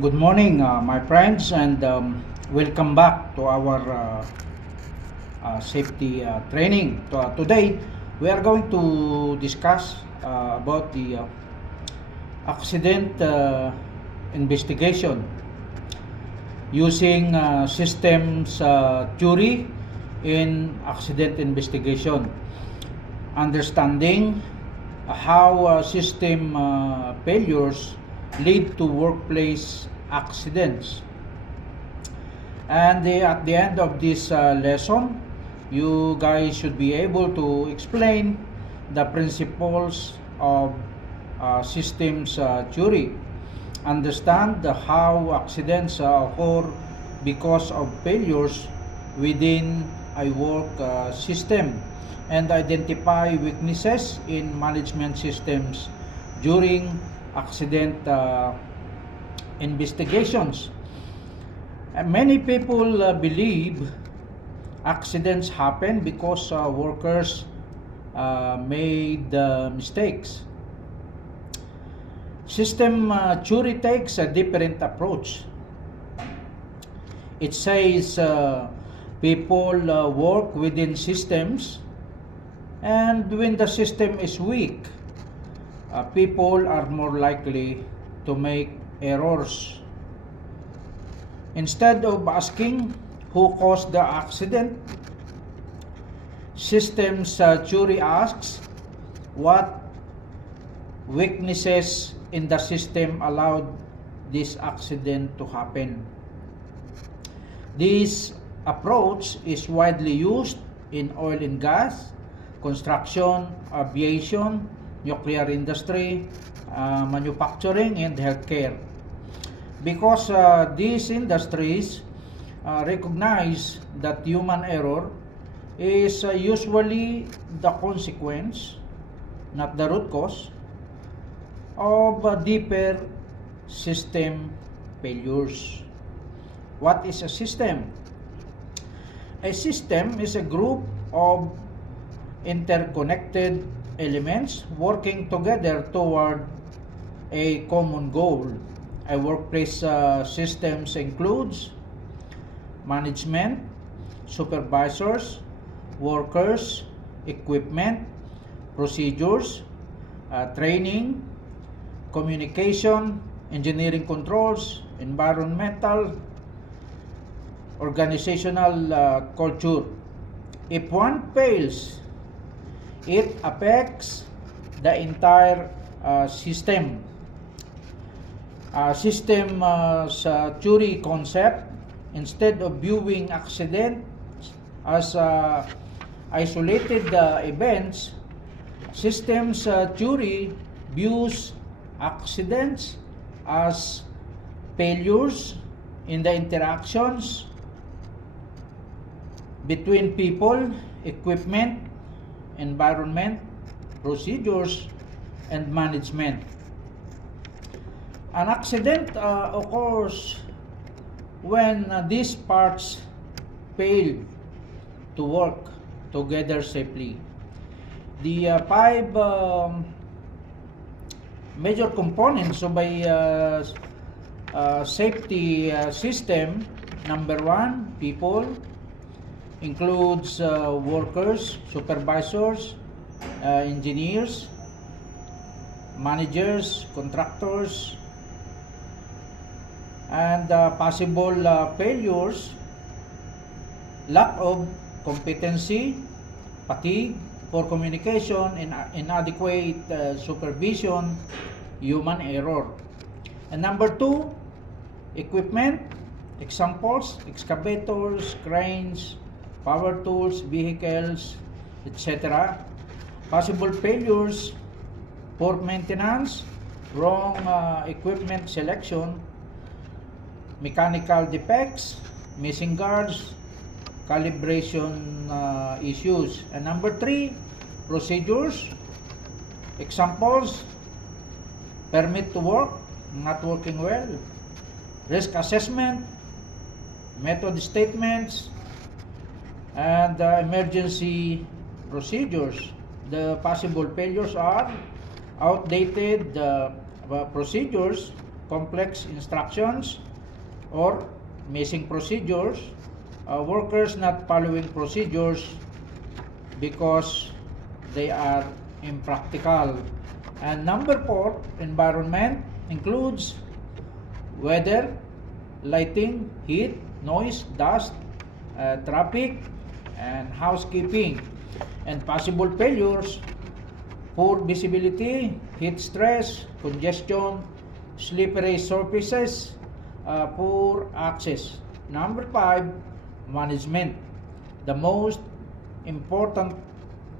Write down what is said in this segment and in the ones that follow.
Good morning, my friends, and welcome back to our safety training. Today, we are going to discuss about the accident investigation using systems theory in accident investigation, understanding how system failures lead to workplace accidents. And at the end of this lesson, you guys should be able to explain the principles of systems theory, understand how accidents occur because of failures within a work system, and identify weaknesses in management systems during accident investigations. Many people believe accidents happen because workers made mistakes. System theory takes a different approach. It says people work within systems, and when the system is weak, people are more likely to make errors. Instead of asking who caused the accident, systems theory asks what weaknesses in the system allowed this accident to happen. This approach is widely used in oil and gas, construction, aviation, nuclear industry, manufacturing, and healthcare. Because these industries recognize that human error is usually the consequence, not the root cause, of deeper system failures. What is a system? A system is a group of interconnected elements working together toward a common goal. A workplace systems includes management, supervisors, workers, equipment, procedures, training, communication, engineering controls, environmental, organizational culture. If one fails, it affects the entire system. System theory concept, instead of viewing accidents as isolated events, systems theory views accidents as failures in the interactions between people, equipment, environment, procedures, and management. An accident occurs when these parts fail to work together safely. The five major components of a safety system: number one, people, includes workers, supervisors, engineers, managers, contractors, and possible failures: lack of competency, fatigue, poor communication, inadequate supervision, human error. And number two, equipment, examples: excavators, cranes, power tools, vehicles, etc. Possible failures: poor maintenance, wrong equipment selection, mechanical defects, missing guards, calibration issues. And number three, procedures, examples: permit to work not working well, risk assessment, method statements, and emergency procedures. The possible failures are outdated procedures, complex instructions or missing procedures, workers not following procedures because they are impractical. And number 4, environment includes weather, lighting, heat, noise, dust, traffic, and housekeeping. And possible failures: poor visibility, heat stress, congestion, slippery surfaces, poor access. Number 5, management, the most important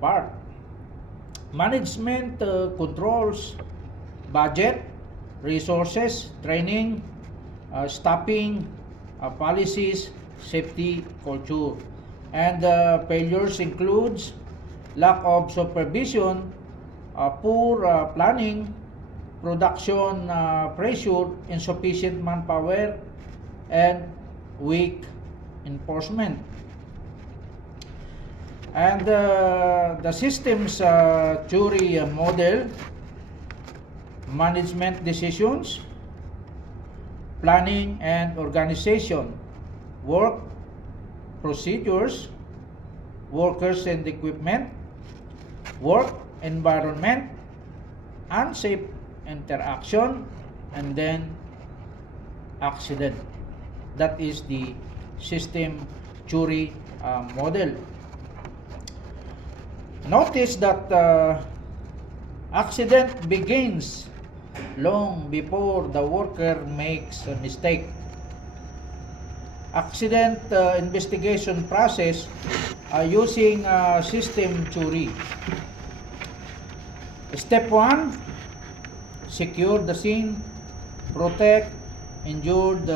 part. Management controls budget, resources, training, staffing, policies, safety culture. And failures includes lack of supervision, poor planning, production pressure, insufficient manpower, and weak enforcement. And the systems theory model: management decisions, planning and organization, work procedures, workers and equipment, work environment, unsafe interaction, and then accident. That is the system theory model. Notice that accident begins long before the worker makes a mistake. Accident investigation process using system theory. Step 1, secure the scene, protect injured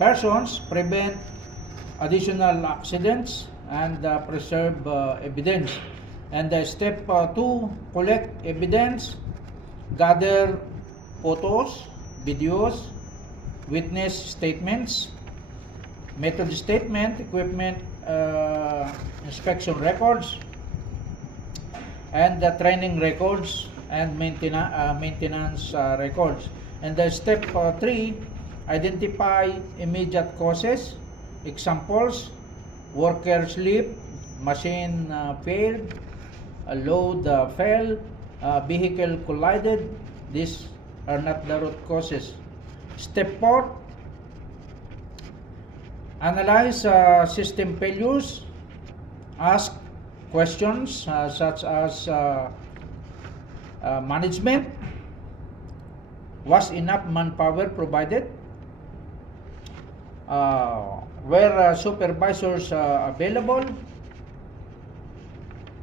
persons, prevent additional accidents, and preserve evidence. And step 2, collect evidence, gather photos, videos, witness statements, method statement, equipment inspection records, and the training records and maintenance records. And step 3, identify immediate causes, examples: worker sleep, machine failed, load fell, vehicle collided. These are not the root causes. Step 4, analyze system failures, ask questions such as management: was enough manpower provided? Were supervisors available?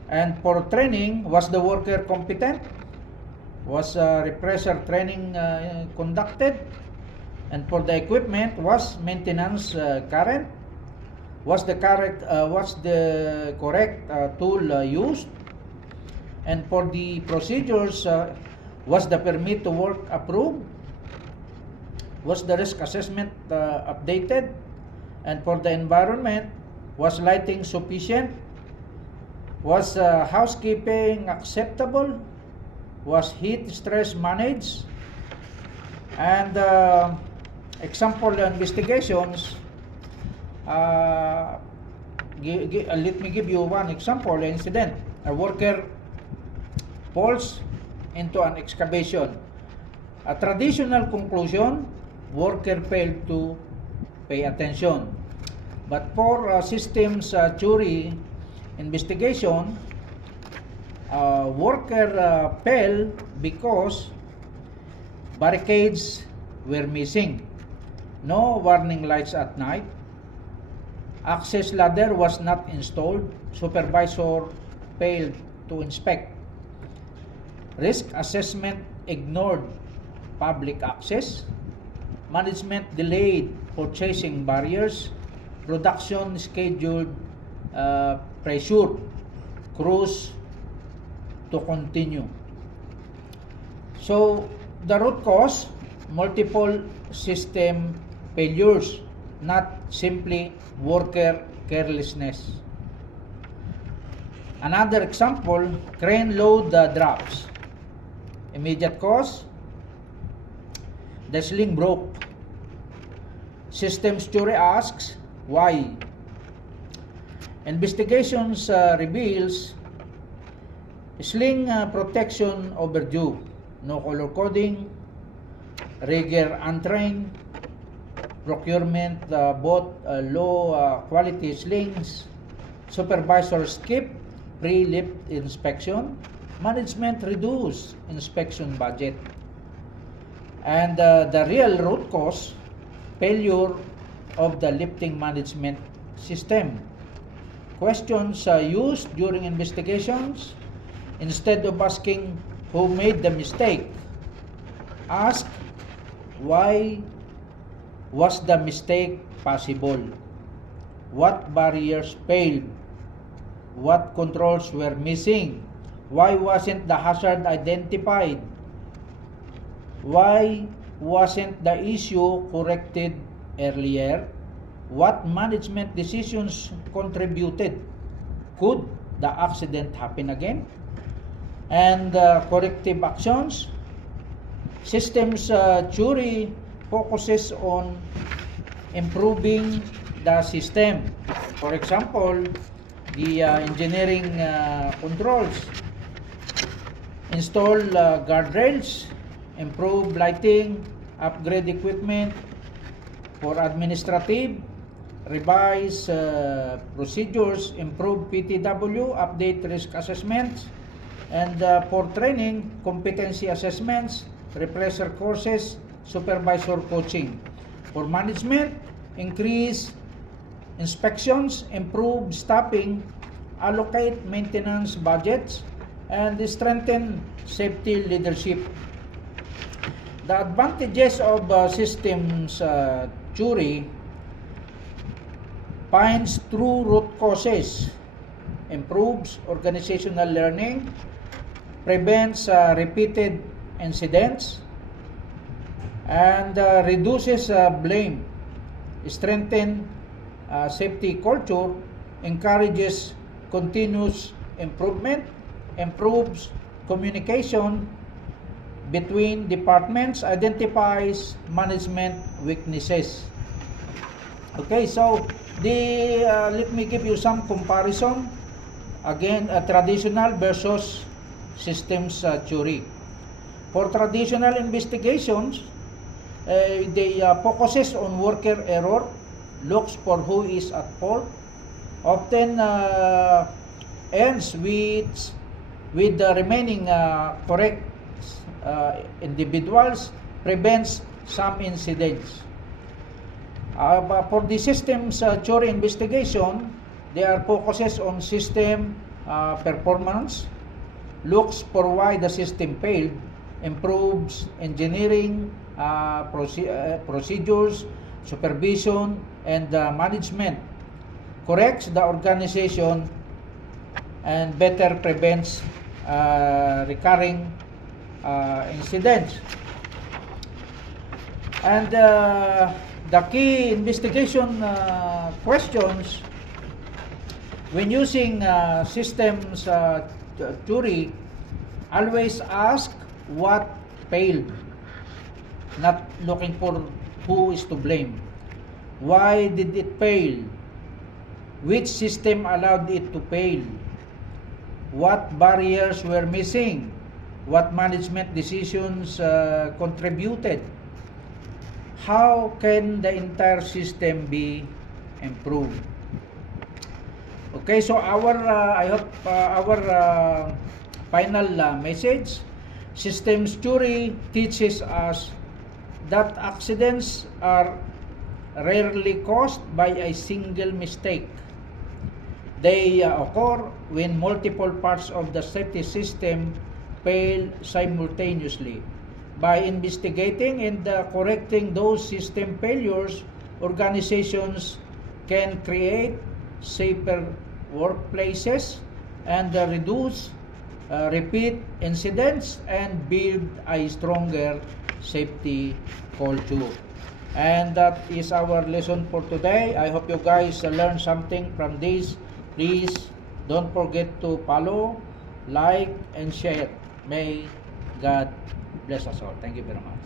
And for training, was the worker competent? Was refresher training conducted? And for the equipment, was maintenance current? Was the correct tool used? And for the procedures, was the permit to work approved? Was the risk assessment updated? And for the environment, was lighting sufficient? Was housekeeping acceptable? Was heat stress managed? And example investigations, let me give you one example incident. A worker falls into an excavation. A traditional conclusion: worker failed to pay attention. But for systems theory investigation, worker fell because barricades were missing, no warning lights at night, access ladder was not installed, supervisor failed to inspect, risk assessment ignored public access, management delayed purchasing barriers, production scheduled pressure crews to continue. So the root cause: multiple system failures, not simply worker carelessness. Another example: crane load drops. Immediate cause: the sling broke. Systems theory asks, why? Investigations reveals sling protection overdue, no color coding, rigor untrained, procurement both low quality slings, supervisor skip pre-lift inspection, management reduce inspection budget. And the real root cause, failure of the lifting management system. Questions used during investigations, instead of asking who made the mistake, ask why was the mistake possible? What barriers failed? What controls were missing? Why wasn't the hazard identified? Why wasn't the issue corrected earlier? What management decisions contributed? Could the accident happen again? And corrective actions. Systems theory focuses on improving the system. For example, the engineering controls. Install guardrails, improve lighting, upgrade equipment. For administrative, revise procedures, improve PTW, update risk assessments. And for training, competency assessments, refresher courses, supervisor coaching. For management, increase inspections, improve staffing, allocate maintenance budgets, and strengthen safety leadership. The advantages of systems theory: finds true root causes, improves organizational learning, prevents repeated incidents, and reduces blame, strengthen safety culture, encourages continuous improvement, improves communication between departments, identifies management weaknesses. Okay, so let me give you some comparison. Again, traditional versus systems theory. For traditional investigations, they focuses on worker error, looks for who is at fault, often ends with the remaining correct individuals, prevents some incidents. For the systems theory investigation, they are focuses on system performance, looks for why the system failed, improves engineering procedures, supervision, and management, corrects the organization, and better prevents recurring incidents. And the key investigation questions when using systems theory, always ask what failed, not looking for who is to blame. Why did it fail? Which system allowed it to fail? What barriers were missing? What management decisions contributed? How can the entire system be improved? Okay, so I hope our final message: systems theory teaches us that accidents are rarely caused by a single mistake. They occur when multiple parts of the safety system fail simultaneously. By investigating and correcting those system failures, organizations can create safer workplaces and reduce repeat incidents and build a stronger safety culture. And that is our lesson for today. I hope you guys learned something from this. Please don't forget to follow, like, and share. May God bless us all. Thank you very much.